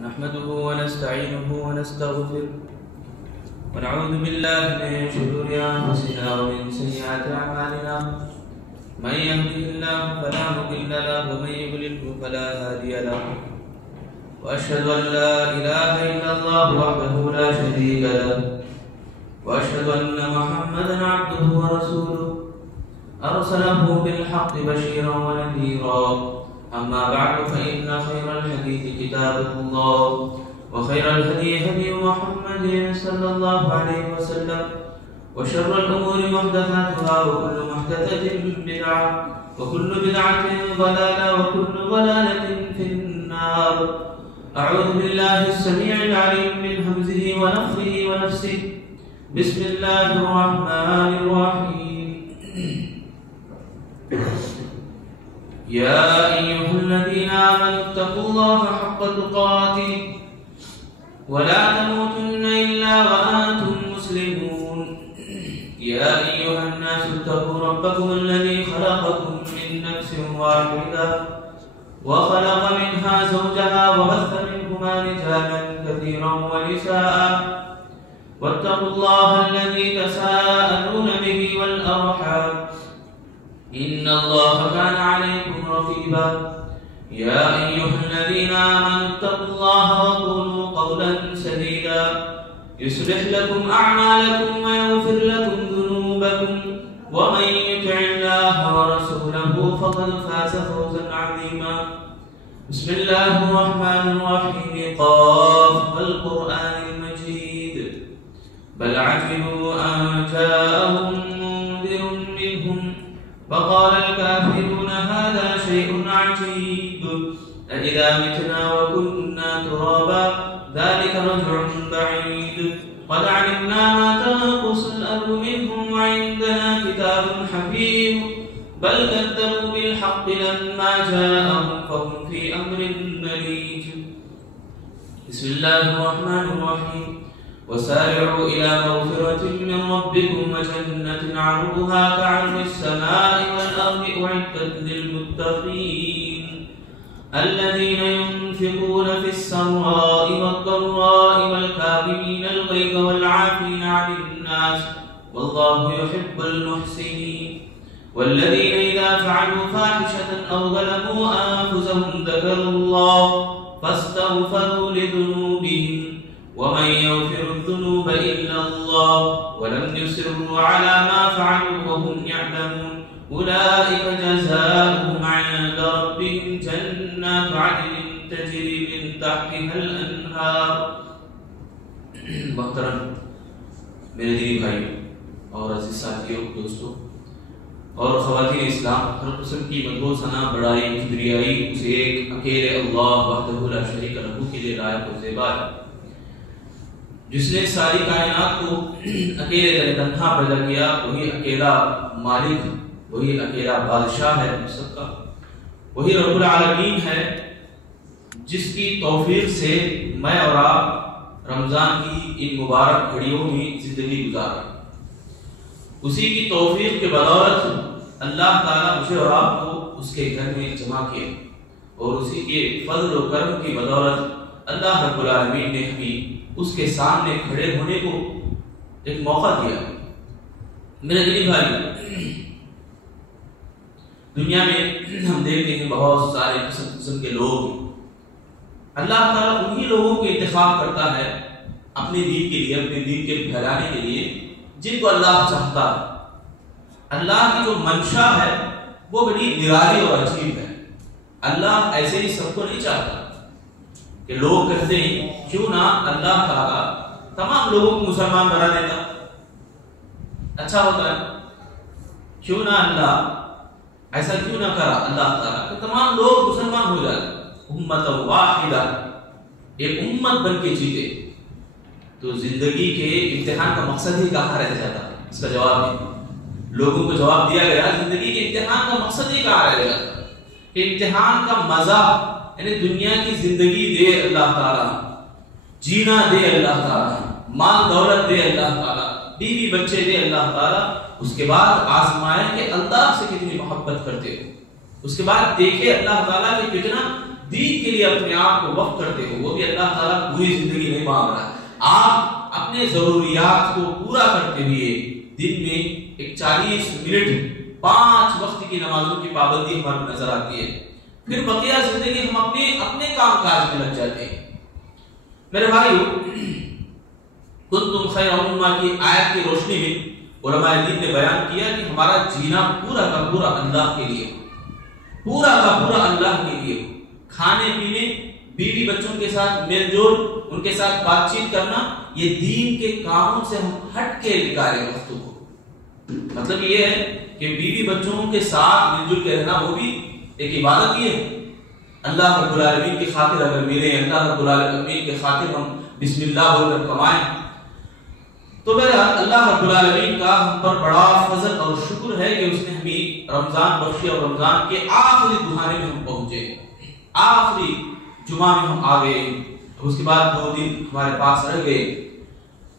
نحمده ونستعينه ونستغفره ونعوذ بالله من شرور أنفسنا ومن سيئات أعمالنا من يهده الله فلا مضل له ومن يضلله فلا هادي له وأشهد أن لا إله إلا الله وحده لا شريك له وأشهد أن محمدا عبده ورسوله أرسله بالحق بشيرا ونذيرا أما بعد فإن خير الحديث كتاب الله وخير الهدي هدي محمد صلى الله عليه وسلم وشر الأمور محدثاتها وكل محدثة بدعة وكل بدعة ضلالة وكل ضلالة في النار. أعوذ بالله السميع العليم من همزه ونفخه ونفسه. بسم الله الرحمن الرحيم. يا أيها الذين آمنوا اتقوا الله حق تقاته ولا تموتن إلا وأنتم مسلمون. يا أيها الناس اتقوا ربكم الذي خلقكم من نفس واحدة وخلق منها زوجها وبث منهما رجالا كثيرا ونساء واتقوا الله الذي تساءلون به والأرحام إن الله كان عليكم رقيبا. يا أيها الذين آمنوا اتقوا الله وقولوا قولا سديدا يصلح لكم أعمالكم ويغفر لكم ذنوبكم ومن يطع الله ورسوله فقد فاز فوزا عظيما. بسم الله الرحمن الرحيم. قاف والقرآن المجيد بل عجبوا أن جاءهم منذر منهم فقال الكافرون هذا شيء عجيب أإذا متنا وكنا ترابا ذلك رجع بعيد قد علمنا ما تنقص الأرض منهم وعندنا كتاب حفيظ بل كذبوا بالحق لما جاءهم فهم في أمر مريج. بسم الله الرحمن الرحيم. وسارعوا إلى مغفرة من ربكم وجنة عرضها كعرض السماء والأرض أعدت للمتقين الذين ينفقون في السراء والضراء والكاظمين الغيظ والعافين عن الناس والله يحب المحسنين. والذين إذا فعلوا فاحشة أو ظلموا أنفسهم ذكروا الله فاستغفروا لذنوبهم ومن يغفر الذنوب إلا الله ولم يصروا على ما فعلوا وهم يعلمون أولئك جزاؤهم عند ربهم جنات عدن تجري من تحتها الأنهار. محترم میرے دینی بھائی اور عزیز ساتھیوں دوستوں اور خواتین اسلام، ہر قسم کی مدح ثنا بڑائی کبریائی اسے ایک اکیلے اللہ وحدہ لا شریک لہ کے لیے لائق و زیبا ہے، جس نے ساری کائنات کو اکیلے تنہا پیدا کیا. وہی اکیلا مالک، وہی اکیلا بادشاہ ہے سب کا، وہی رب العالمین ہے جس کی توفیق سے میں اور آپ رمضان کی ان مبارک گھڑیوں میں زندگی گزارا. اسی کی توفیق کے بدولت اللہ تعالیٰ مجھے اور آپ کو اس کے گھر میں جمع کیا، اور اسی کے فضل و کرم کی بدولت اللہ رب العالمین نے ہمیں اس کے سامنے کھڑے ہونے کو ایک موقع دیا. میرے دینی بھائی، دنیا میں ہم دیکھتے ہیں بہت سارے قسم کے لوگ. اللہ تعالیٰ انہی لوگوں کو انتخاب کرتا ہے اپنے دین کے لیے، اپنے دین کے پھیلانے کے لیے، جن کو اللہ چاہتا ہے. اللہ کی جو منشا ہے وہ بڑی نرالی اور عجیب ہے. اللہ ایسے ہی سب کو نہیں چاہتا کہ لوگ کہتے ہیں کیوں نہ اللہ تعالیٰ تمام لوگوں کو مسلمان بنا دیتا، اچھا ہوتا ہے. کیوں نہ اللہ ایسا کیوں نہ کرا اللہ تعالیٰ کہ تمام لوگ مسلمان ہو جائے، امت واحدہ، ایک امت بن کے جیتے. تو زندگی کے امتحان کا مقصد ہی کہاں رہ جاتا؟ اس کا جواب نہیں. لوگوں کو جواب دیا گیا زندگی کے امتحان کا مقصد ہی کہاں رہ جاتا کہ امتحان کا مزہ، یعنی دنیا کی زندگی دے اللہ تعالیٰ، جینا دے اللہ تعالیٰ، مال دولت دے اللہ تعالیٰ، بیوی بچے دے اللہ تعالیٰ. اس کے بعد آزمائے کہ اللہ سے کتنی محبت کرتے ہو. اس کے بعد دیکھے اللہ تعالیٰ کہ کتنا دین کے لیے اپنے آپ کو وقف کرتے ہو، وہ بھی اللہ تعالیٰ پوری زندگی نہیں مانگ رہا. آپ اپنے ضروریات کو پورا کرتے ہوئے دن میں ایک 40 منٹ 5 وقت کی نمازوں کی پابندی ہمیں نظر آتی ہے. پھر بقیہ زندگی ہم اپنے کام کاج میں لگ جاتے ہیں. میرے بھائیو، کنتم خیر امہ کی آیت کی روشنی میں علماء دین نے بیان کیا کہ ہمارا جینا پورا کا پورا اللہ کے لیے، پورا کا پورا اللہ کے لیے. کھانے پینے، بیوی بچوں کے ساتھ میل جول، ان کے ساتھ بات چیت کرنا، یہ دین کے کاموں سے ہم ہٹ کے نکالے وقت کو. مطلب یہ ہے کہ بیوی بچوں کے ساتھ مل جل کے رہنا وہ بھی ایک عبادت ہی ہے. اللہ رب العالمین کی خاطر اگر ملے، اللہ رب العالمین کی خاطر ہم بسم اللہ بول کر کمائیں، تو بہرحال اللہ رب العالمین کا ہم پر بڑا فضل اور شکر ہے کہ اس نے ہمیں رمضان بخشی اور رمضان کے آخری دہانے میں ہم پہنچے، آخری جمعہ میں ہم آ گئے. اس کے بعد 2 دن ہمارے پاس رہ گئے.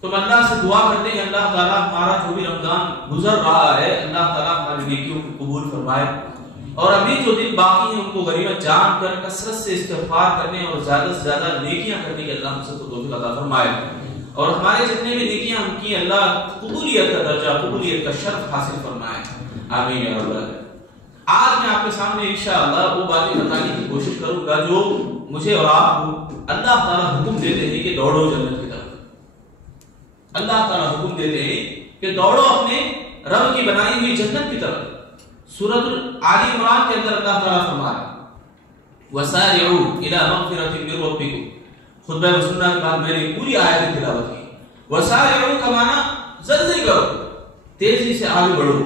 تو ہم اللہ سے دعا کرتے ہیں کہ اللہ تعالیٰ ہمارا جو بھی رمضان گزر رہا ہے، اللہ تعالیٰ ہماری نیکیوں کو قبول فرمائے، اور ابھی جو دن باقی ہیں ان کو غنیمت جان کر کثرت سے استغفار کرنے اور زیادہ سے زیادہ نیکیاں کرنے کے اللہ ہم سب کو توفیق عطا فرمائے. اور ہمارے جتنے بھی نیکیاں ہم کی اللہ قبولیت کا درجہ، قبولیت کا شرف حاصل فرمائے. آمین یا رب العالمین. آج میں آپ کے سامنے انشاءاللہ وہ باتیں بتانے کی کوشش کروں گا جو مجھے اور آپ کو اللہ تعالیٰ حکم دیتے ہیں کہ دوڑو جنت کی طرف. اللہ تعالیٰ حکم دیتے ہیں کہ دوڑو اپنے رب کی بنائی ہوئی جنت کی طرف. سورۃ آل عمران کے اندر اللہ تعالیٰ فرما رہا ہے وَسَارِعُوا إِلَىٰ مَغْفِرَةٍ مِّن رَّبِّكُمْ. خطبہ مسنہ کے بعد میں نے پوری آیت کی تلاوت کی. وَسَارِعُوا کا معنی جلدی کرو، تیزی سے آگے بڑھو.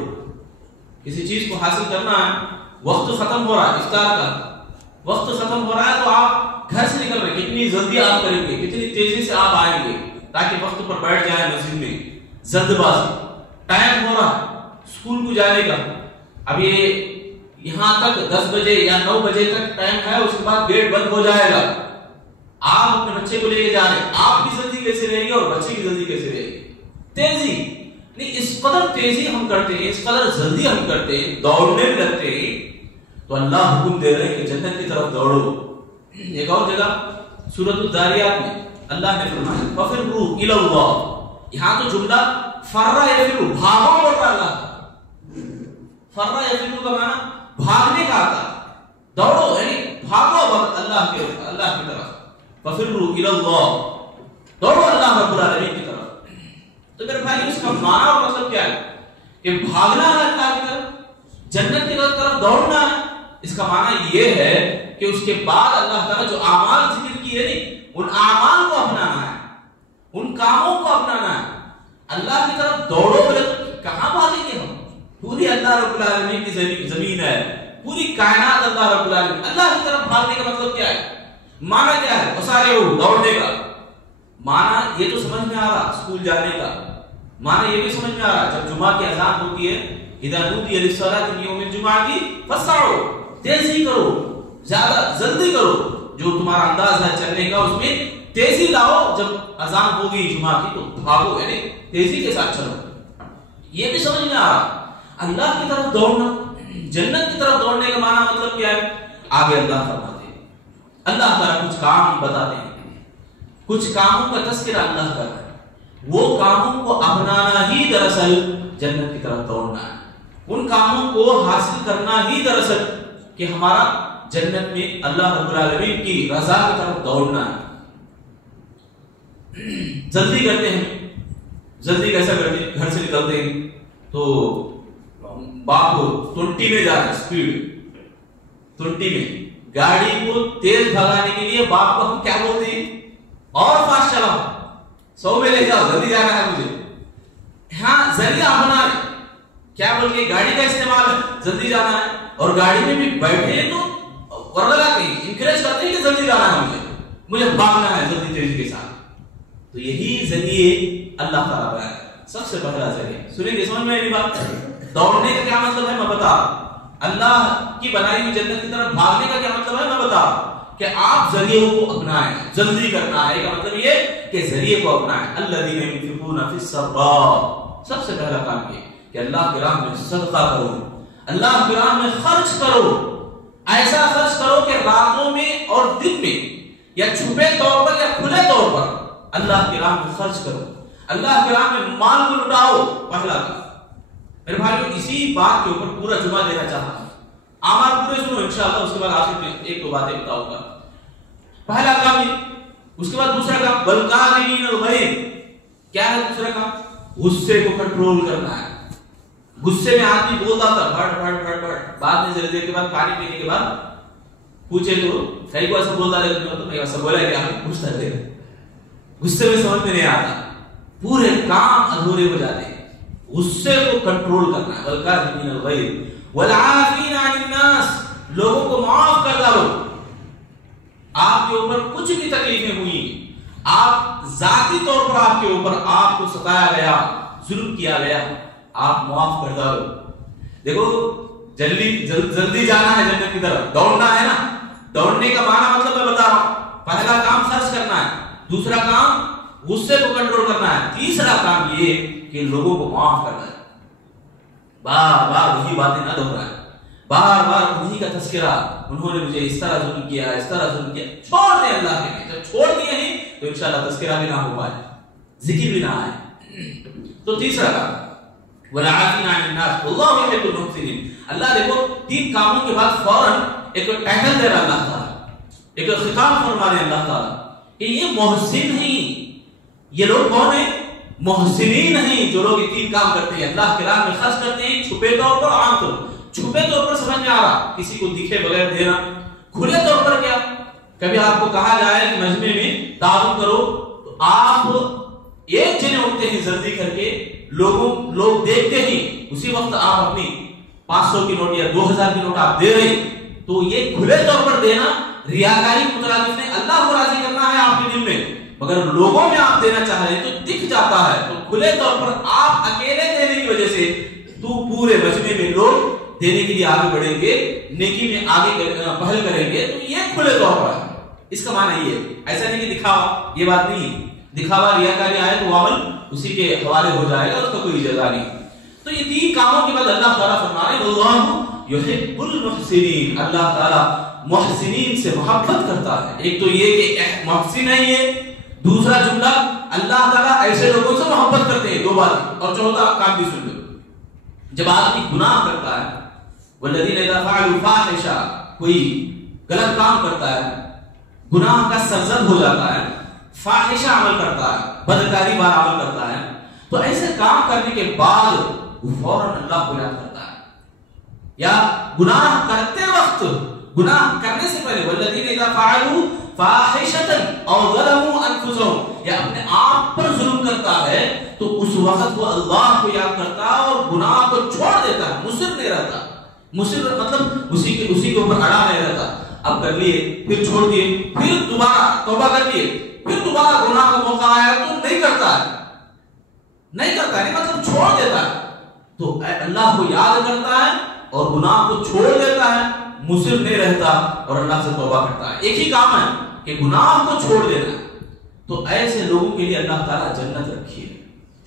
کسی چیز کو حاصل کرنا ہے، وقت ختم ہو رہا ہے، افطار کا وقت ختم ہو رہا ہے، تو آپ گھر سے نکل رہے، کتنی جلدی آپ کریں گے، کتنی تیزی سے آپ آئیں گے تاکہ وقت پر بیٹھ جائیں مسجد میں. جلد بازی، ٹائم ہو رہا ہے اسکول کو جانے کا، اب یہ یہاں تک 10 بجے یا 9 بجے تک ٹائم ہے، اس کے بعد گیٹ بند ہو جائے گا. آپ اپنے بچے کو لے کے جا رہے ہیں، آپ کی جلدی کیسے رہے گی اور بچے کی جلدی کیسے رہے گی؟ تیزی نہیں، اس قدر تیزی ہم کرتے ہیں، اس قدر جلدی ہم کرتے ہیں، دوڑنے میں لگتے ہیں. تو اللہ حکم دے رہے ہیں کہ جنت کی طرف دوڑو. ایک اور جگہ سورۃ الذاریات میں اللہ نے فرمایا فَفِرُّوا إِلَى اللَّهِ. یہاں تو جملہ فرّ یفر، بھاگو بول رہا اللہ. فرّ یفر کا معنی بھاگنے کا آتا، دوڑو یعنی بھاگو اللہ کی طرف. فَفِرُّوا إِلَى اللَّهِ، دوڑو اللہ رب العالمین کی طرف. تو میرے بھائی اس کا معنی اور مطلب کیا ہے کہ بھاگنا ہے اللہ کی طرف، جنت کی طرف دوڑنا ہے. اس کا معنی یہ ہے کہ اس کے بعد اللہ تعالیٰ جو اعمال ذکر کیے ان اعمال کو اپنانا ہے، ان کاموں کو اپنانا ہے. اللہ کی طرف دوڑو بولے تو کہاں بھاگیں گے ہم؟ پوری اللہ رب العالمین کی زمین ہے، پوری کائنات اللہ رب العالمین. اللہ کی طرف بھاگنے کا مطلب کیا ہے؟ معنی کیا ہے؟ وسارعوا، دوڑنے کا معنی یہ تو سمجھ میں آ رہا، اسکول جانے کا معنی یہ بھی سمجھ میں آ رہا. جب جمعہ کی اذان ہوتی ہے، اذا نودی للصلاۃ من یوم الجمعہ فاسعوا، تیزی کرو، زیادہ جلدی کرو. جو تمہارا انداز ہے چلنے کا اس میں تیزی لاؤ. جب اذان ہوگی جمعہ کی تو بھاگو، یعنی تیزی کے ساتھ چلو. یہ بھی سمجھ میں آ رہا. اللہ کی طرف دوڑنا، جنت کی طرف دوڑنے کا معنی مطلب کیا ہے؟ آگے اللہ فرماتے ہیں، اللہ تعالیٰ کچھ کام بتاتے ہیں، کچھ کاموں کا تذکرہ اللہ کر رہا ہے. وہ کاموں کو اپنانا ہی دراصل جنت کی طرف دوڑنا ہے. ان کاموں کو حاصل کرنا ہی دراصل کہ ہمارا جنت میں اللہ رب العالمین کی رضا کی طرف دوڑنا ہے. جلدی کرتے ہیں، جلدی کیسا کرتے ہیں؟ گھر سے نکلتے ہیں تو باپ 20 میں جا رہے ہیں، اسپیڈ 20 میں، گاڑی کو تیز بھگانے کے لیے باپ کو ہم کیا بولتے ہیں؟ اور فاسٹ چلاؤ، 100 میں لے جاؤ، جلدی جانا ہے مجھے. ہاں ذریعہ اپنا ہے، کیا بول کے گاڑی کا استعمال ہے، جلدی جانا ہے. اور گاڑی میں بھی بیٹھے تو ور لگاتے ہیں، انکریج کرتے ہیں کہ جلدی جانا ہے مجھے بھاگنا ہے جلدی تیزی کے ساتھ. تو یہی ذریعے اللہ تعالیٰ کا ہے، سب سے پہلا ذریعہ. سنیں گے، سمجھ میں میری بات؟ دوڑنے کا کیا مطلب ہے میں بتا رہا ہوں، اللہ کی بنائی ہوئی جنت کی طرف بھاگنے کا کیا مطلب ہے میں بتا رہا ہوں. کہ آپ ذریعوں کو اپنائیں، جلدی کرنا ہے کا مطلب یہ کہ ذریعے کو اپنائیں. الذین ينفقون فی السراء، سب سے پہلا کام یہ کہ اللہ کی راہ میں صدقہ کرو، اللہ کی راہ میں خرچ کرو. ایسا خرچ کرو کہ راتوں میں اور دن میں یا چھپے طور پر یا کھلے طور پر اللہ کی راہ میں خرچ کرو، اللہ کی راہ میں مال کو لٹاؤ. پہلا کام. میرے بھائیو اسی بات کے اوپر پورا جمعہ دینا چاہتا ہوں. آمار پورے سنو انشاءاللہ، اس کے بعد آخر میں ایک دو باتیں بتاؤں گا. پہلا کام یہ. اس کے بعد دوسرا کام والکاظمین الغیظ. کیا ہے دوسرا کام؟ غصے کو کنٹرول کرنا ہے. غصے میں آدمی بولتا تھا بڑ بڑ بڑ بڑ، بعد میں ذرا دیر کے بعد پانی پینے کے بعد پوچھے تو کئی کو ایسا بولتا رہتا تو ایسا بولا کہ آپ پوچھتا رہے. غصے میں سمجھ میں نہیں آتا، پورے کام ادھورے ہو جاتے ہیں. غصے کو کنٹرول کرنا ہے. والکاظمین الغیظ والعافین عن الناس. لوگوں کو معاف کر ڈالو. آپ کے اوپر کچھ بھی تکلیفیں ہوئی، آپ ذاتی طور پر آپ کے اوپر آپ کو ستایا گیا، ظلم کیا گیا، آپ معاف کر ڈالو. دیکھو جلدی جانا ہے جنت کی طرف، دوڑنا ہے نا. دوڑنے کا معنی مطلب میں بتا رہا ہوں. پہلا کام خرچ کرنا ہے، دوسرا کام غصے کو کنٹرول کرنا ہے، تیسرا کام یہ کہ لوگوں کو معاف کرنا ہے. بار بار وہی باتیں نہ دہرائیں، بار بار انہی کا تذکرہ، انہوں نے مجھے اس طرح ظلم کیا، اس طرح ظلم کیا. چھوڑ دیں اللہ کے لیے. جب چھوڑ دیے ہیں تو انشاءاللہ تذکرہ بھی نہ ہو پائے، ذکر بھی نہ آئے. تو تیسرا کام والعافین عن الناس واللہ یحب المحسنین. اللہ دیکھو تین کاموں کے بعد فوراً ایک ٹائٹل دے رہا اللہ تعالیٰ، ایک خطاب فرما رہے اللہ تعالیٰ کہ یہ محسن نہیں. یہ لوگ کون ہیں؟ محسنین نہیں. جو لوگ یہ تین کام کرتے ہیں، اللہ کے راہ میں خرچ کرتے ہیں، چھپے طور پر عام طور. چھپے طور پر سمجھ میں آ رہا کسی کو دکھے بغیر دینا. کھلے طور پر کیا؟ کبھی آپ کو کہا جائے کہ مجمع میں تعاون کرو تو آپ ایک جنے اٹھتے ہیں جلدی کر کے، لوگ دیکھتے ہیں اسی وقت آپ اپنی 500 کی نوٹ یا 2000 کی نوٹ آپ دے رہے ہیں. تو یہ کھلے طور پر دینا ریاکاری مترادف میں اللہ کو راضی کرنا ہے آپ کے دل میں، مگر لوگوں میں آپ دینا چاہ رہے ہیں تو دکھ جاتا ہے. تو کھلے طور پر آپ اکیلے دینے کی وجہ سے تو پورے مجمع میں لوگ دینے کے لیے آگے بڑھیں گے، نیکی میں آگے پہل کریں گے. تو یہ کھلے طور پر ہے. اس کا معنی یہ ہے، ایسا نہیں کہ دکھاوا، یہ بات نہیں. دکھاوا ریاکاری آئے تو عمل اسی کے حوالے ہو جائے گا، اس کا کوئی جزا نہیں. تو یہ تین کاموں کے بعد اللہ تعالیٰ فرما رہے ہیں واللہ یحب المحسنین. اللہ تعالیٰ محسنین سے محبت کرتا ہے. ایک تو یہ کہ محسن ہے یہ، دوسرا جملہ اللہ تعالیٰ ایسے لوگوں سے محبت کرتے ہیں. دو بات. اور چوتھا کام بھی سن لو. جب آدمی گناہ کرتا ہے، والذین اذا فعلوا فاحشہ، کوئی غلط کام کرتا ہے، گناہ کا سرزد ہو جاتا ہے، فاحشہ عمل کرتا ہے، بدکاری وار عمل کرتا ہے، تو ایسے کام کرنے کے بعد وہ فوراً اللہ کو یاد کرتا ہے. یا گناہ کرتے وقت، گناہ کرنے سے پہلے والذین اذا فعلوا فاحشۃ او ظلموا انفسهم، یا اپنے آپ پر ظلم کرتا ہے تو اس وقت وہ اللہ کو یاد کرتا ہے اور گناہ کو چھوڑ دیتا ہے، مصر نہیں رہتا. مصر مطلب اسی کے اوپر اڑا نہیں رہتا. اب کر لیے، پھر چھوڑ دیے، پھر دوبارہ توبہ کر لیے، پھر دوبارہ گناہ کا موقع آیا تو نہیں کرتا ہے، مطلب چھوڑ دیتا ہے. تو اللہ کو یاد کرتا ہے اور گناہ کو چھوڑ دیتا ہے، مصر نہیں رہتا اور اللہ سے توبہ کرتا ہے. ایک ہی کام ہے کہ گناہ کو چھوڑ دینا. تو ایسے لوگوں کے لیے اللہ تعالیٰ جنت رکھی ہے.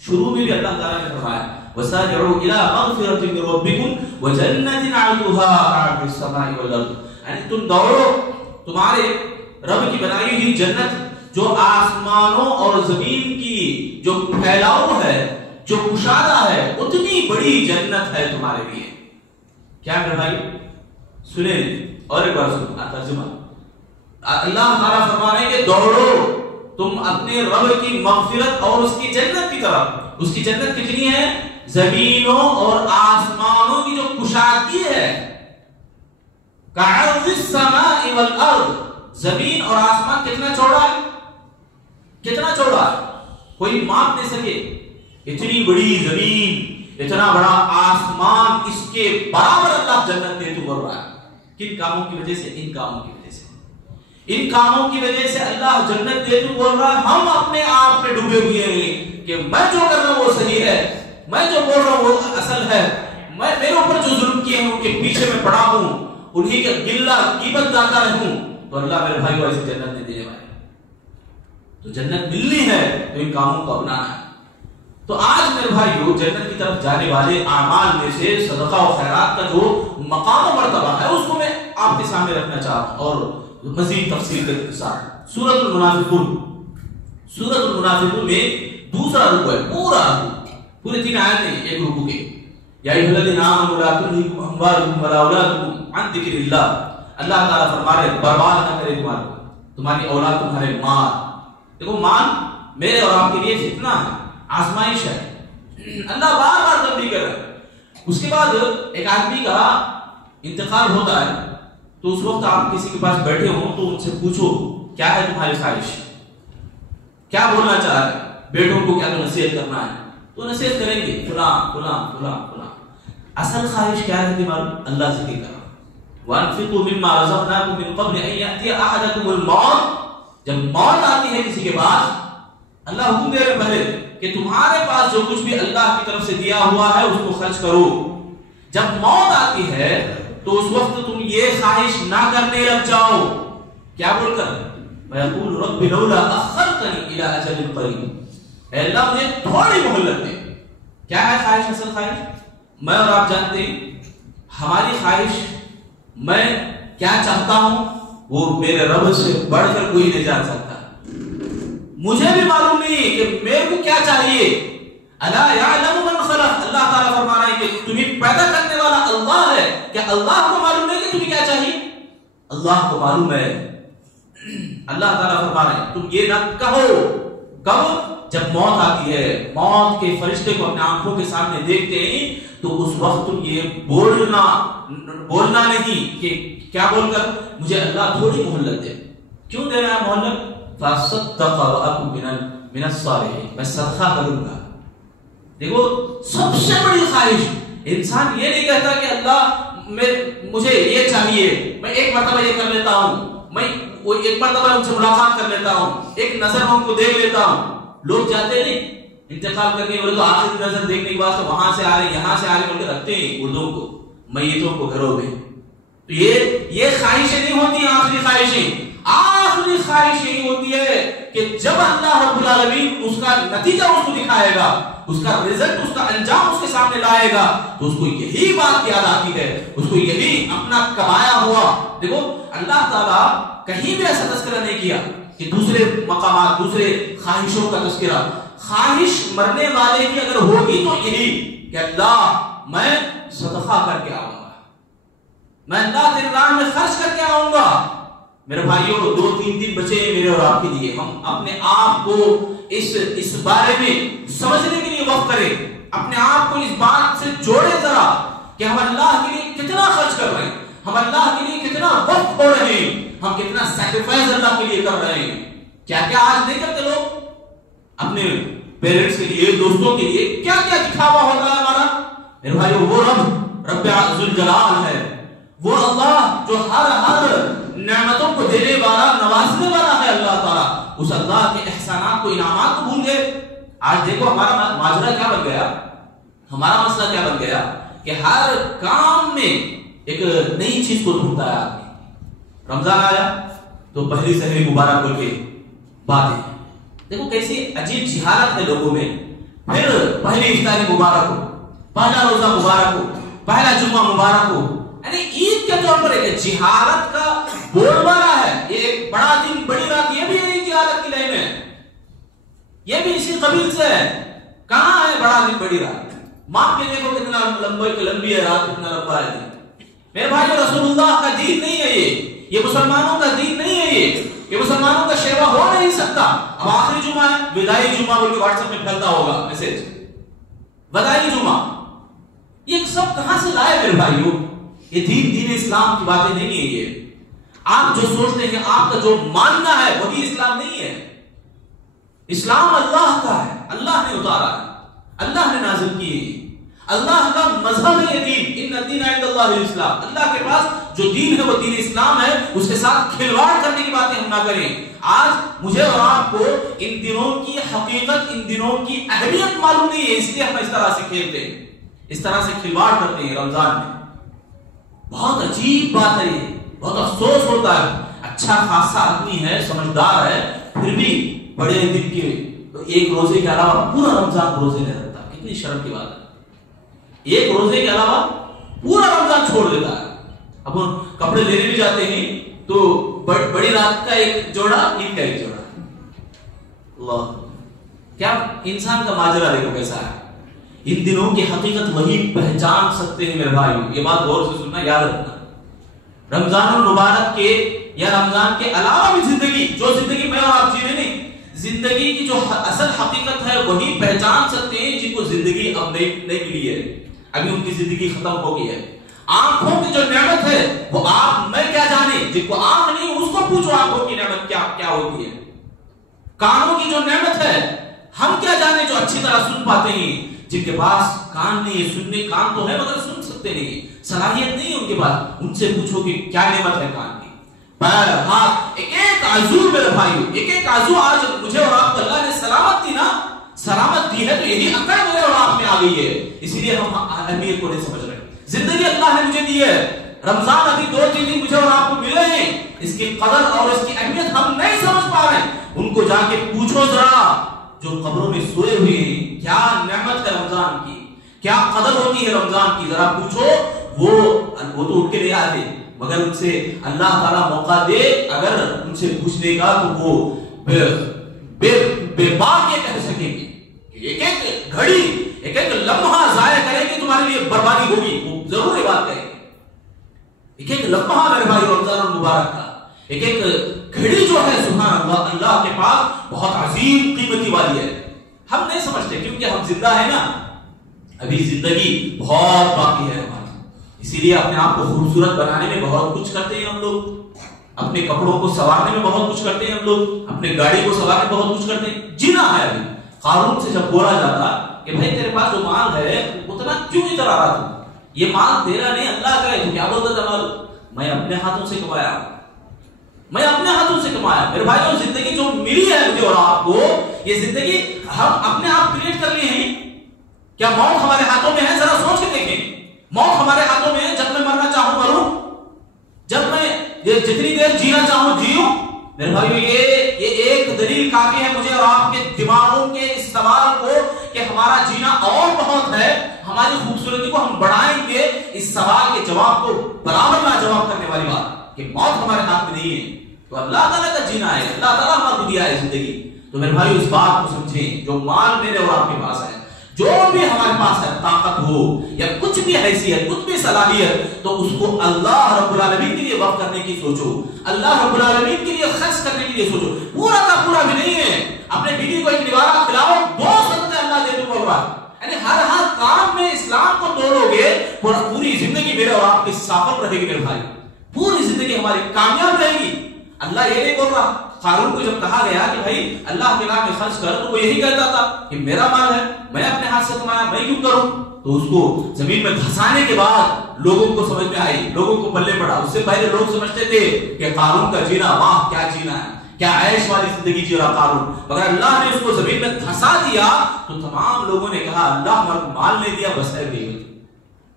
شروع میں بھی اللہ تعالیٰ نے فرمایا وَسَارِعُوا إِلَىٰ مَغْفِرَةٍ مِّن رَّبِّكُمْ وَجَنَّةٍ عَرْضُهَا كَعَرْضِ السَّمَاءِ وَالْأَرْضِ. یعنی تم دوڑو، تمہارے رب کی بنائی ہوئی جنت جو آسمانوں اور زمین کی جو پھیلاؤ ہے، جو کشادہ ہے، اتنی بڑی جنت ہے تمہارے لیے. کیا کر بھائی سنیں اور ایک بار سنیں ترجمہ. اللہ تعالیٰ فرما رہے ہیں کہ دوڑو تم اپنے رب کی مغفرت اور اس کی جنت کی طرف. اس کی جنت کتنی ہے؟ زمینوں اور آسمانوں کی جو کشادگی ہے. کعرض السماء والارض، زمین اور آسمان کتنا چوڑا ہے؟ کتنا چوڑا ہے؟ کوئی ماپ نہیں سکے. اتنی بڑی زمین، اتنا بڑا آسمان، اس کے برابر اللہ جنت دے تو بول رہا ہے. کن کاموں کی وجہ سے؟ ان کاموں کی وجہ سے. ان کاموں کی وجہ سے اللہ جنت دے تو بول رہا ہے. ہم اپنے آپ میں ڈوبے ہوئے ہیں کہ میں جو کر رہا ہوں وہ صحیح ہے، میں جو بول رہا ہوں وہ اصل ہے، میں میرے اوپر جو ظلم کیے ہیں ان کے پیچھے میں پڑا ہوں، انہی کے گلہ غیبت داتا رہوں. تو اللہ میرے بھائی کو ایسی جنت نہیں دینے والے. تو جنت ملنی ہے تو ان کاموں کو اپنانا ہے. تو آج میرے بھائیو جنت کی طرف جانے والے اعمال میں سے صدقہ و خیرات کا جو مقام و مرتبہ ہے اس کو میں آپ کے سامنے رکھنا چاہ رہا ہوں اور مزید تفصیل کے ساتھ. سورۃ المنافقون، سورۃ المنافقون میں دوسرا رکوع ہے، پورے 3 آیات ہیں ایک رکوع کے. یا ایھا الذین آمنوا لا تلھکم اموالکم ولا اولادکم عن ذکر اللہ. اللہ تعالیٰ فرما رہے برباد نہ کرے تمہاری اولاد، تمہارے مال. دیکھو مال میرے اور آپ کے لیے فتنہ ہے، آزمائش ہے. اللہ بار بار تنبیہ کر رہا ہے. اس کے بعد ایک آدمی کا انتقال ہوتا ہے تو اس وقت آپ کسی کے پاس بیٹھے ہوں تو ان سے پوچھو کیا ہے تمہاری خواہش، کیا بولنا چاہ رہے ہیں، بیٹوں کو کیا تو نصیحت کرنا ہے تو نصیحت کریں گے فلاں فلاں فلاں فلاں. اصل خواہش کیا ہے معلوم؟ اللہ سے ذکر کرنا. وَأَنفِقُوا مِمَّا رَزَقْنَاكُم مِّن قَبْلِ أَن يَأْتِيَ أَحَدَكُمُ الْمَوْتُ. جب موت آتی ہے کسی کے پاس اللہ حکم دے رہے پہلے کہ تمہارے پاس جو کچھ بھی اللہ کی طرف سے دیا ہوا ہے اس کو خرچ کرو. جب موت آتی ہے تو اس وقت تم یہ خواہش نہ کرنے لگ جاؤ. کیا بول کر؟ وَيَقُولُ رَبِّ لَوْلَا أَخَّرْتَنِي إِلَىٰ أَجَلٍ قَرِيبٍ. اے اللہ مجھے تھوڑی مہلت دے. کیا ہے خواہش؟ اصل خواہش میں اور آپ جانتے ہیں. ہماری خواہش میں کیا چاہتا ہوں وہ میرے رب سے بڑھ کر کوئی نہیں جان سکتا. مجھے بھی معلوم نہیں کہ میرے کو کیا چاہیے. الا یعلم من خلق. اللہ تعالیٰ فرما رہے ہیں کہ تمہیں پیدا کرنے والا اللہ ہے. کیا اللہ کو معلوم ہے کہ تمہیں کیا چاہیے؟ اللہ کو معلوم ہے. اللہ تعالیٰ فرما رہے ہیں تم یہ نہ کہو. کب؟ جب موت آتی ہے، موت کے فرشتے کو اپنے آنکھوں کے سامنے دیکھتے ہیں تو اس وقت تم یہ بولنا نہیں کہ کیا بول کر مجھے اللہ تھوڑی مہلت دے. کیوں دے رہا ہے مہلت؟ فَصَدَّقَ وَأَكُنْ مِنَ الصَّالِحِينَ. میں صدقہ کروں گا. دیکھو سب سے بڑی خواہش انسان یہ نہیں کہتا کہ اللہ مجھے یہ چاہیے، میں ایک مرتبہ یہ کر لیتا ہوں، میں ایک مرتبہ ان سے ملاقات کر لیتا ہوں، ایک نظر ان کو دیکھ لیتا ہوں. لوگ جاتے نہیں انتقال کرنے والے تو آخری نظر دیکھنے کے بعد وہاں سے آ رہے یہاں سے آ رہے بول کے رکھتے ہیں اردو کو میتوں کو گھروں میں. تو یہ خواہشیں نہیں ہوتی. آخری خواہش یہی ہوتی ہے کہ جب اللہ رب العالمین اس کا نتیجہ اس کو دکھائے گا، اس کا رزلٹ، اس کا انجام اس کے سامنے لائے گا تو اس کو یہی بات یاد آتی ہے، اس کو یہی اپنا کمایا ہوا. دیکھو اللہ تعالیٰ کہیں بھی ایسا تذکرہ نہیں کیا کہ دوسرے مقامات، دوسرے خواہشوں کا تذکرہ. خواہش مرنے والے کی اگر ہوگی تو یہی کہ اللہ میں صدقہ کر کے آؤں گا، میں اللہ تیرے راہ میں خرچ کر کے آؤں گا. میرے بھائیوں 2-3 دن بچے ہیں میرے اور آپ کے لیے. ہم اپنے آپ کو اس بارے میں سمجھنے کے لیے وقت کریں، اپنے آپ کو اس بات سے جوڑے ذرا کہ ہم اللہ کے لیے کتنا خرچ کر رہے ہیں، ہم اللہ کے لیے کتنا وقت کھو رہے ہیں، ہم کتنا سیکریفائس اللہ کے لیے کر رہے ہیں. کیا کیا آج نہیں کرتے لوگ اپنے پیرنٹس کے لیے، دوستوں کے لیے، کیا کیا دکھاوا ہوتا ہے ہمارا. میرے بھائیو وہ رب ذوالجلال ہے، وہ اللہ جو ہر نعمتوں کو دینے والا، نوازنے والا ہے. اللہ تعالیٰ اس اللہ کے احسانات کو، انعامات کو بھول گئے. آج دیکھو ہمارا ماجرا کیا بن گیا، ہمارا مسئلہ کیا بن گیا کہ ہر کام میں ایک نئی چیز کو ڈھونڈتا ہے آدمی. رمضان آیا تو پہلی سحری مبارک بول کے باتیں. دیکھو کیسی عجیب جہالت ہے لوگوں میں. پھر پہلی افطاری مبارک ہو، پہلا روزہ مبارک ہو، پہلا جمعہ مبارک ہو. یعنی عید کے طور پر ایک جہالت کا بول بالا ہے. یہ ایک بڑا دن بڑی رات، یہ بھی ایک جہالت کی لائن ہے، یہ بھی اسی قبیل سے ہے. کہاں ہے بڑا دن بڑی رات؟ ماپ کے دیکھو کتنا لمبی ہے رات، کتنا لمبا ہے دن. میرے بھائی رسول اللہ کا دین نہیں ہے یہ مسلمانوں کا دین نہیں ہے یہ مسلمانوں کا شیوا ہو نہیں سکتا. اب آخری جمعہ ہے، وداعی جمعہ بول کے واٹس ایپ میں پھیلتا ہوگا میسج، وداعی جمعہ. یہ سب کہاں سے لائے میرے بھائیوں؟ یہ دین اسلام کی باتیں نہیں ہے. یہ آپ جو سوچتے ہیں، آپ کا جو ماننا ہے وہی اسلام نہیں ہے. اسلام اللہ کا ہے، اللہ نے اتارا ہے، اللہ نے نازل کی ہے. اللہ کا مذہب ہے یہ دین. ان الدین عند اللہ الاسلام. اللہ کے پاس جو دین ہے وہ دین اسلام ہے. اس کے ساتھ کھلواڑ کرنے کی باتیں ہم نہ کریں. آج مجھے اور آپ کو ان دنوں کی حقیقت، ان دنوں کی اہمیت معلوم نہیں ہے، اس لیے ہم اس طرح سے کھیلتے ہیں، اس طرح سے کھلواڑ کرتے ہیں رمضان میں. بہت عجیب بات ہے یہ، بہت افسوس ہوتا ہے. اچھا خاصا آدمی ہے، سمجھدار ہے، پھر بھی بڑے دن کے ایک روزے کے علاوہ پورا رمضان روزے نہیں رکھتا. کتنی شرم کی بات ہے. ایک روزے کے علاوہ پورا رمضان چھوڑ دیتا ہے. اب ہم کپڑے لینے بھی جاتے ہیں تو بڑی رات کا ایک جوڑا، عید کا ایک جوڑا. اللہ، کیا انسان کا ماجرا دیکھو کیسا ہے. ان دنوں کی حقیقت وہی پہچان سکتے ہیں میرے بھائیوں. یہ بات غور سے سننا، یاد رکھنا. رمضان المبارک کے یا رمضان کے علاوہ بھی زندگی، جو زندگی میں اور آپ جی رہے نہیں، زندگی کی جو اصل حقیقت ہے وہی پہچان سکتے ہیں جن کو زندگی اب نہیں ملی ہے، ابھی ان کی زندگی ختم ہو گئی ہے. آنکھوں کی جو نعمت ہے وہ آپ میں کیا جانے، جن کو آنکھ نہیں اس کو پوچھو آنکھوں کی نعمت کیا ہوتی ہے. کانوں کی جو نعمت ہے ہم کیا جانے، جو اچھی طرح سن پاتے ہیں. جن کے پاس کان نہیں ہے، سننے کان تو ہے مگر سن سکتے نہیں، صلاحیت نہیں ہے ان کے پاس، ان سے پوچھو کہ کیا نعمت ہے کان کی. پیر، ہاتھ، ایک ایک عضو میرے بھائیو، ایک ایک عضو آج مجھے اور آپ کو اللہ نے سلامت دی نا، سلامت دی ہے تو یہی عقل میرے اور آپ میں آ گئی ہے. اسی لیے ہم اہمیت کو نہیں سمجھ رہے. زندگی اللہ نے مجھے دی ہے، رمضان ابھی 2-3 دن مجھے اور آپ کو ملے ہیں، اس کی قدر اور اس کی اہمیت ہم نہیں سمجھ پا رہے ہیں. ان کو جا کے پوچھو ذرا جو قبروں میں سوئے ہوئے ہیں، کیا نعمت ہے رمضان کی، کیا قدر ہوتی ہے رمضان کی. ذرا پوچھو. وہ تو اٹھ کے نہیں آتے، مگر ان سے اللہ تعالیٰ موقع دے اگر ان سے پوچھنے کا تو وہ بے باک یہ کہہ سکیں گے کہ ایک ایک گھڑی، ایک ایک لمحہ ضائع کریں گے تمہارے لیے بربادی ہوگی. وہ ضرور یہ بات کہیں گے. ایک ایک لمحہ میرے بھائی رمضان المبارک کا، ایک ایک گھڑی جو ہے سبحان اللہ، اللہ کے پاس بہت عظیم قیمتی والی ہے. ہم نہیں سمجھتے کیونکہ ہم زندہ ہیں نا، ابھی زندگی بہت باقی ہے ہماری. اسی لیے اپنے آپ کو خوبصورت بنانے میں بہت کچھ کرتے ہیں ہم لوگ، اپنے کپڑوں کو سنوارنے میں بہت کچھ کرتے ہیں ہم لوگ، اپنے گاڑی کو سنوارنے میں بہت کچھ کرتے ہیں. جینا ہے. ابھی قارون سے جب بولا جاتا کہ بھائی تیرے پاس جو مال ہے اتنا کیوں ادھر آ رہا تھا، یہ مال تیرا نہیں اللہ کا ہے، تو کیا بولتا تھا مال میں اپنے ہاتھوں سے کمایا، میں اپنے ہاتھوں سے کمایا. میرے بھائیوں زندگی جو ملی ہے مجھے اور آپ کو، یہ زندگی ہم اپنے آپ کریٹ کر لیے ہیں. کیا موت ہمارے ہاتھوں میں ہے؟ ذرا سوچ کے دیکھیں. موت ہمارے ہاتھوں میں ہے. جب میں مرنا چاہوں مروں، جب میں جتنی دیر جینا چاہوں جیوں. میرے بھائیو یہ ایک دلیل کافی ہے مجھے اور آپ کے دماغوں کے اس سوال کو کہ ہمارا جینا اور بہت ہے، ہماری خوبصورتی کو ہم بڑھائیں گے. اس سوال کے جواب کو برابر لاجواب کرنے والی بات کہ موت ہمارے ہاتھ میں نہیں ہے، تو اللہ تعالیٰ کا جینا ہے، اللہ تعالیٰ ہمارا دیا ہے زندگی. تو میرے بھائیو اس بات کو سمجھیں، جو مال میرے اور آپ کے پاس ہے، جو بھی ہمارے پاس ہے، طاقت ہو یا کچھ بھی حیثیت، کچھ بھی صلاحیت، تو اس کو اللہ رب العالمین کے لیے وقف کرنے کی سوچو، اللہ رب العالمین کے لیے خرچ کرنے کے لیے سوچو. پورا کا پورا بھی نہیں ہے. اپنے بیوی کو ایک نوارہ کھلاؤ، 2 صدقے اللہ دے دوں گا. یعنی ہر کام میں اسلام کو توڑو گے، پوری زندگی میرے اور آپ کی سافل رہے گی میرے بھائی، پوری زندگی ہماری کامیاب رہے گی. اللہ یہ نہیں بول رہا. قارون کو جب کہا گیا کہ بھائی اللہ کے نام میں خرچ کر، تو وہ یہی کہتا تھا کہ میرا مال ہے، میں اپنے ہاتھ سے کمایا، میں کیوں کروں. تو اس کو زمین میں دھسانے کے بعد لوگوں کو سمجھ میں آئی، لوگوں کو پلے پڑا. اس سے پہلے لوگ سمجھتے تھے کہ قارون کا جینا، واہ کیا جینا ہے، کیا عیش والی زندگی جی رہا قارون. مگر اللہ نے اس کو زمین میں دھسا دیا تو تمام لوگوں نے کہا اللہ ہمارے کو مال نہیں دیا، بس ہے گئی.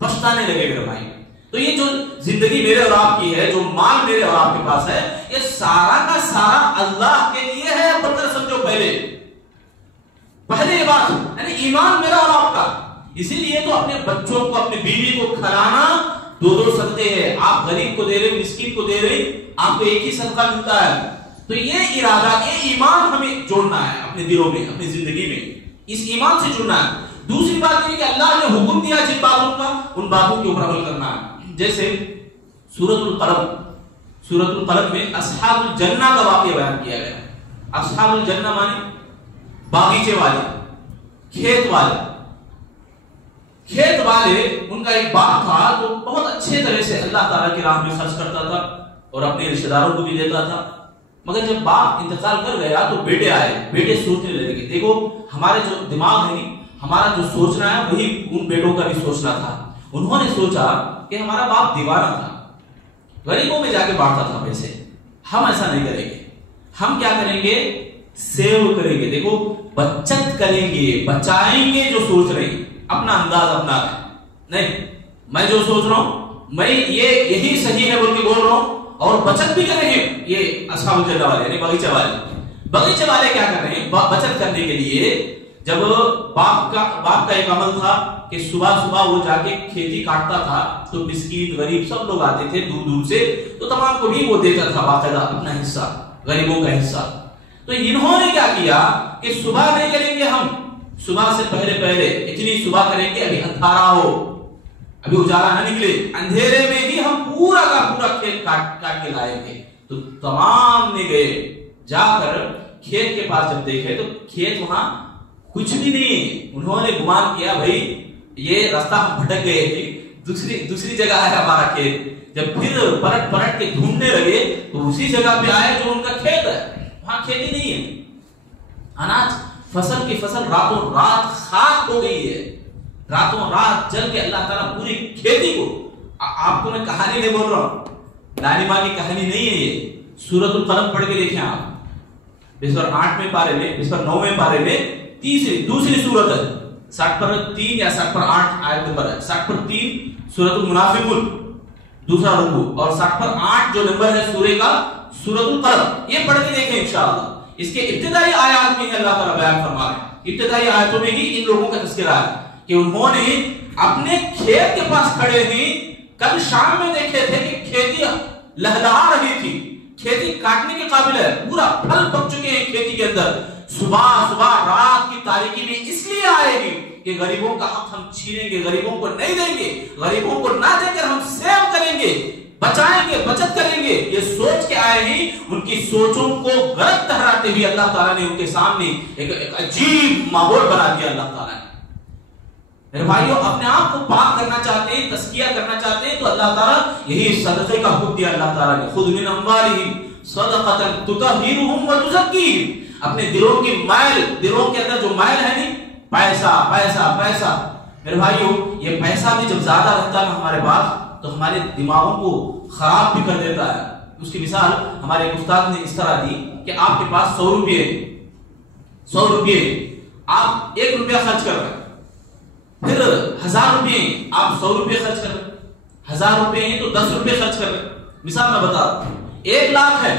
پچھتانے لگے میرے بھائی. تو یہ جو زندگی میرے اور آپ کی ہے، جو مال میرے اور آپ کے پاس ہے، یہ سارا کا سارا اللہ کے لیے ہے. بدر سمجھو پہلے یہ بات یعنی ایمان میرا اور آپ کا. اسی لیے تو اپنے بچوں کو، اپنے بیوی کو کھلانا 2 صدقے ہے. آپ غریب کو دے رہے، مسکین کو دے رہے، آپ کو ایک ہی صدقہ ملتا ہے. تو یہ ارادہ، یہ ایمان ہمیں جوڑنا ہے اپنے دلوں میں، اپنی زندگی میں، اس ایمان سے جڑنا ہے. دوسری بات یہ کہ اللہ نے حکم دیا جن باتوں کا، ان باتوں کے اوپر عمل کرنا ہے. جیسے سورۃ القلم میں اصحاب الجنہ کا واقعہ بیان کیا گیا. اصحاب الجنہ مانے باغیچے والے، کھیت والے. ان کا ایک باغ تھا تو بہت اچھے طرح سے اللہ تعالیٰ کی راہ میں خرچ کرتا تھا اور اپنے رشتہ داروں کو بھی دیتا تھا. مگر جب باپ انتقال کر گیا تو بیٹے آئے. بیٹے سوچنے لگے. دیکھو ہمارے جو دماغ ہے، ہمارا جو سوچنا ہے وہی ان بیٹوں کا بھی سوچنا تھا. انہوں نے سوچا کہ ہمارا باپ دیوانہ تھا، غریبوں میں جا کے بانٹتا تھا پیسے. ہم ایسا نہیں کریں گے. ہم کیا کریں گے؟ سیو کریں گے. دیکھو بچت کریں گے، بچائیں گے. جو سوچ رہے ہیں اپنا انداز اپنا ہے، نہیں میں جو سوچ رہا ہوں میں یہی صحیح ہے بول کے بول رہا ہوں. اور بچت بھی کریں گے. یہ اصحاب الجنہ والے یعنی باغیچے والے کیا کر رہے ہیں؟ بچت کرنے کے لیے جب باپ کا ایک عمل تھا کہ صبح صبح وہ جا کے کھیتی کاٹتا تھا تو مسکین غریب سب لوگ آتے تھے دور دور سے، تو تمام کو بھی وہ دیتا تھا باقاعدہ اپنا حصہ، غریبوں کا حصہ۔ تو انہوں نے کیا کیا کہ صبح نہیں کریں گے ہم، صبح سے پہلے اتنی صبح کریں گے ابھی اندھارا ہو، ابھی اجالا نہ نکلے، اندھیرے میں ہی ہم پورا کا پورا کھیت کاٹ کے لائیں گے۔ تو تمام نے گئے، جا کر کھیت کے پاس جب دیکھے تو کھیت وہاں کچھ بھی نہیں۔ انہوں نے گمان کیا بھائی یہ راستہ ہم بھٹک گئے ہیں، دوسری جگہ ہے ہمارا کھیت۔ جب پھر پلٹ کے ڈھونڈنے لگے تو اسی جگہ پہ آئے جو ان کا کھیت ہے، وہاں کھیتی نہیں ہے، اناج فصل کی فصل راتوں رات خاک ہو گئی ہے، راتوں رات جل کے اللہ تعالیٰ پوری کھیتی کو۔ آپ کو میں کہانی نہیں بول رہا ہوں، دانی ماں کی کہانی نہیں ہے یہ، سورۃ القلم پڑھ کے دیکھیں آپ، بسر 8ویں پارے میں، بسر 9ویں پارے میں دوسری سورت ہے، 60 پر 3 یا 60 پر 8 آیت نمبر ہے، 60 پر 3 سورۃ المنافقون دوسرا رکوع، اور 60 پر 8 جو نمبر ہے سورے کا سورۃ القلم، یہ پڑھ کے دیکھیں انشاءاللہ۔ اس کے ابتدائی آیات میں اللہ تعالیٰ بیان فرما رہے ہیں، ابتدائی آیتوں میں ہی ان لوگوں کا تذکرہ ہے کہ انہوں نے اپنے کھیت کے پاس کھڑے ہیں، کل شام میں دیکھے تھے کہ کھیتی لہلہا رہی تھی، کھیتی کاٹنے کے قابل ہے، پورا پھل پک چکے ہیں کھیتی کے اندر، صبح رات کی تاریکی میں اس لیے آئے گی کہ غریبوں کا حق ہم چھینیں گے، غریبوں کو نہیں دیں گے، غریبوں کو نہ دے کر ہم سیو کریں گے، بچائیں گے، بچت کریں گے، یہ سوچ کے آئے ہیں۔ ان کی سوچوں کو غلط ٹھہراتے ہوئے اللہ تعالیٰ نے ان کے سامنے ایک عجیب ماحول بنا دیا۔ اللہ تعالیٰ نے میرے بھائیوں اپنے آپ کو پاک کرنا چاہتے ہیں، تزکیہ کرنا چاہتے ہیں تو اللہ تعالیٰ یہی صدقے کا حکم دیا اللہ تعالیٰ نے، خذ من اموالہم صدقۃ تطہرہم وتزکیہم، اپنے دلوں کی میل، دلوں کے اندر جو میل ہے نہیں، پیسہ، میرے بھائیوں یہ پیسہ بھی جب زیادہ رہتا ہے ہمارے پاس تو ہمارے دماغوں کو خراب بھی کر دیتا ہے۔ اس کی مثال ہمارے استاد نے اس طرح دی کہ آپ کے پاس 100 روپے آپ 1 روپیہ خرچ کر رہے ہیں، پھر 1000 روپے آپ 100 روپے خرچ کر رہے ہیں، 1000 روپے ہیں تو 10 روپے خرچ کر رہے ہیں۔ مثال میں بتا رہا ہوں، 1 لاکھ ہے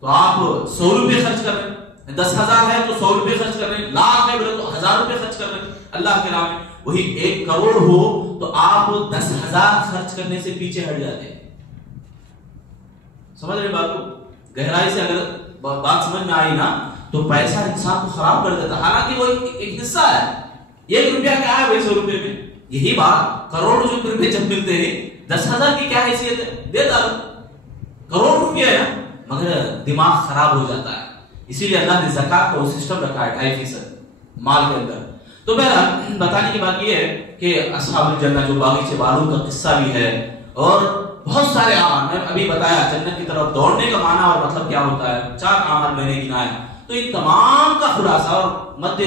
تو آپ 100 روپے خرچ کر رہے ہیں، 10,000 ہے تو 100 روپے خرچ کر رہے ہیں، لاکھ ہے تو 1000 روپے خرچ کر رہے ہیں اللہ کے نام میں۔ وہی 1 کروڑ ہو تو آپ 10,000 خرچ کرنے سے پیچھے ہٹ جاتے ہیں۔ سمجھ رہے بات کو؟ گہرائی سے اگر بات سمجھ میں آئی نا تو پیسہ انسان کو خراب کر دیتا ہے، حالانکہ وہ ایک حصہ ہے، 1 روپیہ کیا ہے 100 روپے میں، یہی بات کروڑ روپے جب ملتے ہیں 10,000 کی کیا حیثیت ہے، دے ڈالو، کروڑ روپیہ ہے مگر دماغ خراب ہو جاتا ہے۔ اسی لیے اللہ نے زکات کا وہ سسٹم رکھا ہے 2.5% مال کے اندر۔ تو بہرحال بتانے کی بات یہ ہے کہ اصحاب الجنہ جو باغیچے والوں کا قصہ بھی ہے، اور بہت سارے اعمال میں ابھی بتایا، جنت کی طرف دوڑنے کا معنی اور مطلب کیا ہوتا ہے، 4 اعمال میں نے گنائے، تو ان تمام کا خلاصہ اور مد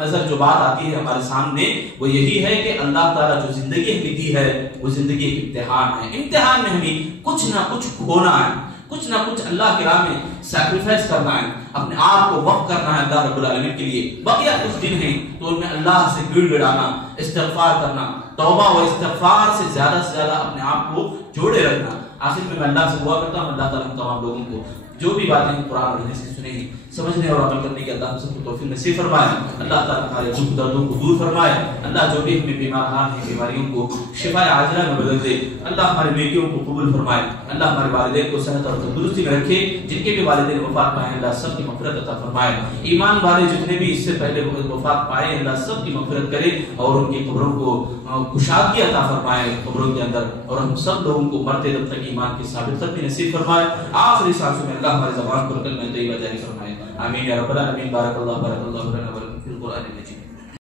نظر جو بات آتی ہے ہمارے سامنے وہ یہی ہے کہ اللہ تعالیٰ جو زندگی ہمیں دی ہے وہ زندگی ایک امتحان ہے، امتحان میں ہمیں کچھ نہ کچھ کھونا ہے، کچھ نہ کچھ اللہ کی راہ میں سیکریفائس کرنا ہے، اپنے آپ کو وقف کرنا ہے اللہ رب العالمین کے لیے۔ بقیہ کچھ دن ہیں تو ان میں اللہ سے گڑ گڑانا، استغفار کرنا، توبہ و استغفار سے زیادہ اپنے آپ کو جوڑے رکھنا۔ آخر میں اللہ سے دعا کرتا ہوں اللہ تعالیٰ ہم تمام لوگوں کو جو بھی باتیں قرآن اور حدیث کی سنیں گی سمجھنے اور عمل کرنے کی اللہ سب کو توفیق نصیب فرمائے، اللہ تعالیٰ ہمارے دکھ دردوں کو دور فرمائے، اللہ جو بھی ہمیں بیماران ہیں بیماریوں کو شفا عاجلہ میں بدل دے، اللہ ہمارے نیکیوں کو قبول فرمائے، اللہ ہمارے والدین کو صحت اور تندرستی میں رکھے، جن کے بھی والدین وفات پائے اللہ سب کی مغفرت عطا فرمائے، ایمان والے جتنے بھی اس سے پہلے وفات پائے اللہ سب کی مغفرت کرے اور ان کی قبروں کو کشادگی عطا فرمائے قبروں کے اندر، اور ہم سب لوگوں کو مرتے دم تک ایمان کی ثابت قدمی نصیب فرمائے، آخری سانسوں میں اللہ ہمارے زبان کو کلمہ طیبہ جاری فرمائے، آمین یا رب العالمین۔ بارک اللہ لنا ولکم فی القرآن المجید۔